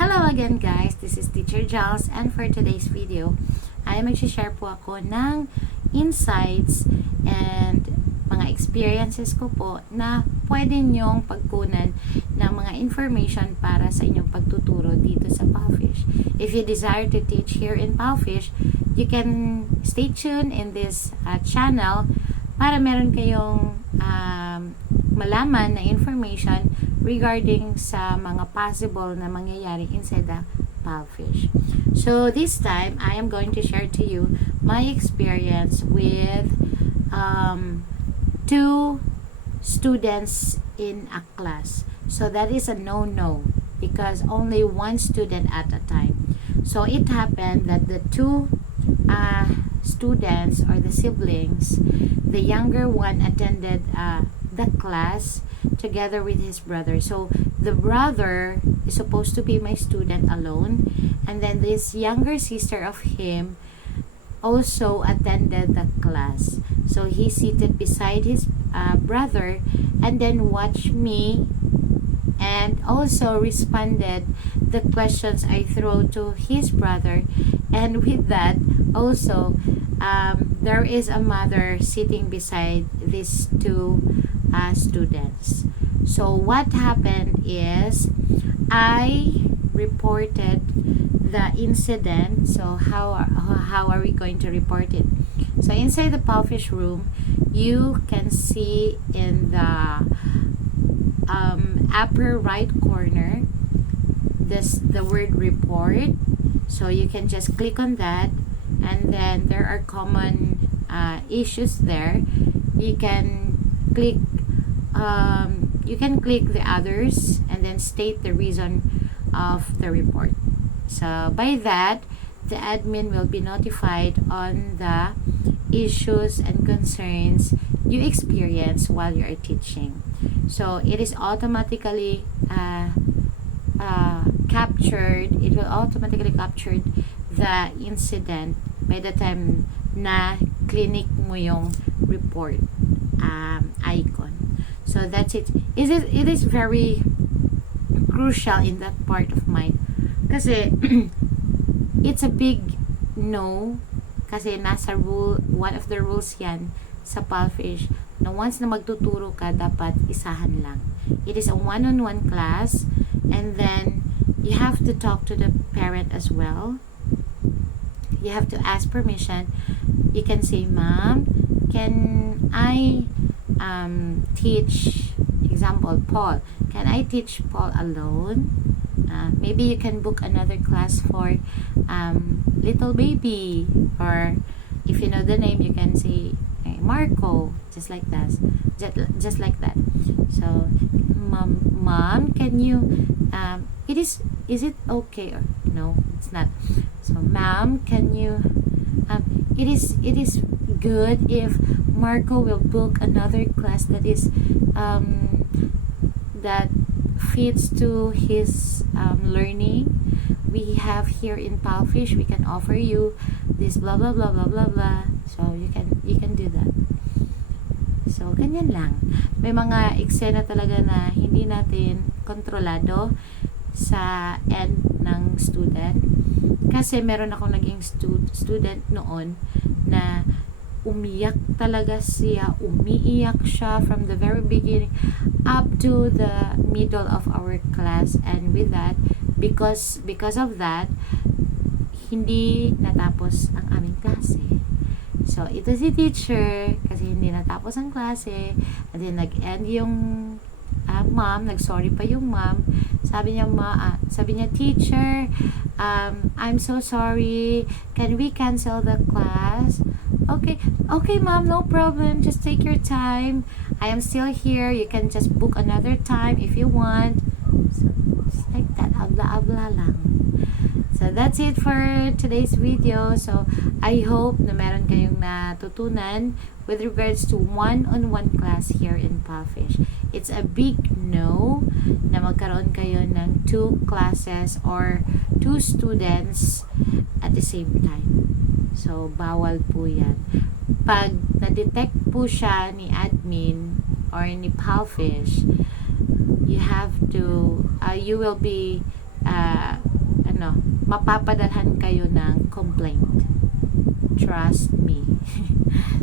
Hello again guys, this is Teacher Giles and for today's video ay mag-share po ako ng insights and mga experiences ko po na pwede nyong pagkunan ng mga information para sa inyong pagtuturo dito sa Powfish. If you desire to teach here in Powfish, you can stay tuned in this channel para meron kayong malaman na information regarding sa mga possible na mangyayari inside the Powfish. So this time, I am going to share to you my experience with two students in a class. So that is a no-no because only one student at a time. So it happened that the two students or the siblings, the younger one attended the class together with his brother. So the brother is supposed to be my student alone, and then this younger sister of him also attended the class. So he seated beside his brother and then watched me and also responded the questions I throw to his brother. And with that also there is a mother sitting beside these two students. So what happened is I reported the incident. So how are we going to report it? So inside the Powfish room, you can see in the upper right corner the word report. So you can just click on that, and then there are common issues there. You can click the others and then state the reason of the report. So by that, the admin will be notified on the issues and concerns you experience while you are teaching. So it is automatically captured. It will automatically capture the incident by the time na clinic mo yung report icon. So that's it. It is very crucial in that part of mine. Kasi it's a big no. Kasi nasa rule, one of the rules yan sa Powfish, na once na magtuturo ka, dapat isahan lang. It is a one-on-one class, and then you have to talk to the parent as well. You have to ask permission. You can say, "Ma'am, can I teach, example, Paul, can I teach Paul alone? Maybe you can book another class for little baby," or if you know the name, you can say Marco, just like that. Just like that. So, mom, can you is it okay or no, it's not. So, ma'am, can you it is good if Marco will book another class that is that fits to his learning. We have here in Powfish, we can offer you this blah blah blah blah blah blah. So you can do that. So ganyan lang. May mga eksena talaga na hindi natin kontrolado sa end ng student. Kasi meron akong naging student noon na umiiyak siya from the very beginning up to the middle of our class, and with that, because of that, hindi natapos ang aming klase. So ito si teacher kasi hindi natapos ang klase, and then nag-end yung mom, nag-sorry pa yung mom. Sabi niya, "Teacher, I'm so sorry. Can we cancel the class?" Okay, mom, no problem. Just take your time. I am still here. You can just book another time if you want. So, it's like that. Abla lang. So, that's it for today's video. So, I hope na meron kayong natutunan with regards to one-on-one class here in Powfish. It's a big no na magkaroon kayo ng two classes or two students at the same time. So, bawal po yan. Pag na-detect po siya ni admin or ni Powfish, you have to, you will be mapapadalhan kayo ng complaint. Trust me.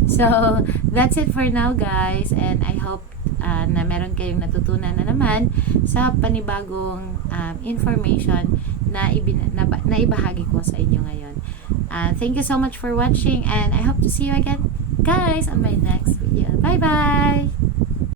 So, that's it for now, guys. And I hope na meron kayong natutunan na naman sa panibagong information na ibahagi ko sa inyo ngayon. Thank you so much for watching, and I hope to see you again, guys, on my next video. Bye-bye!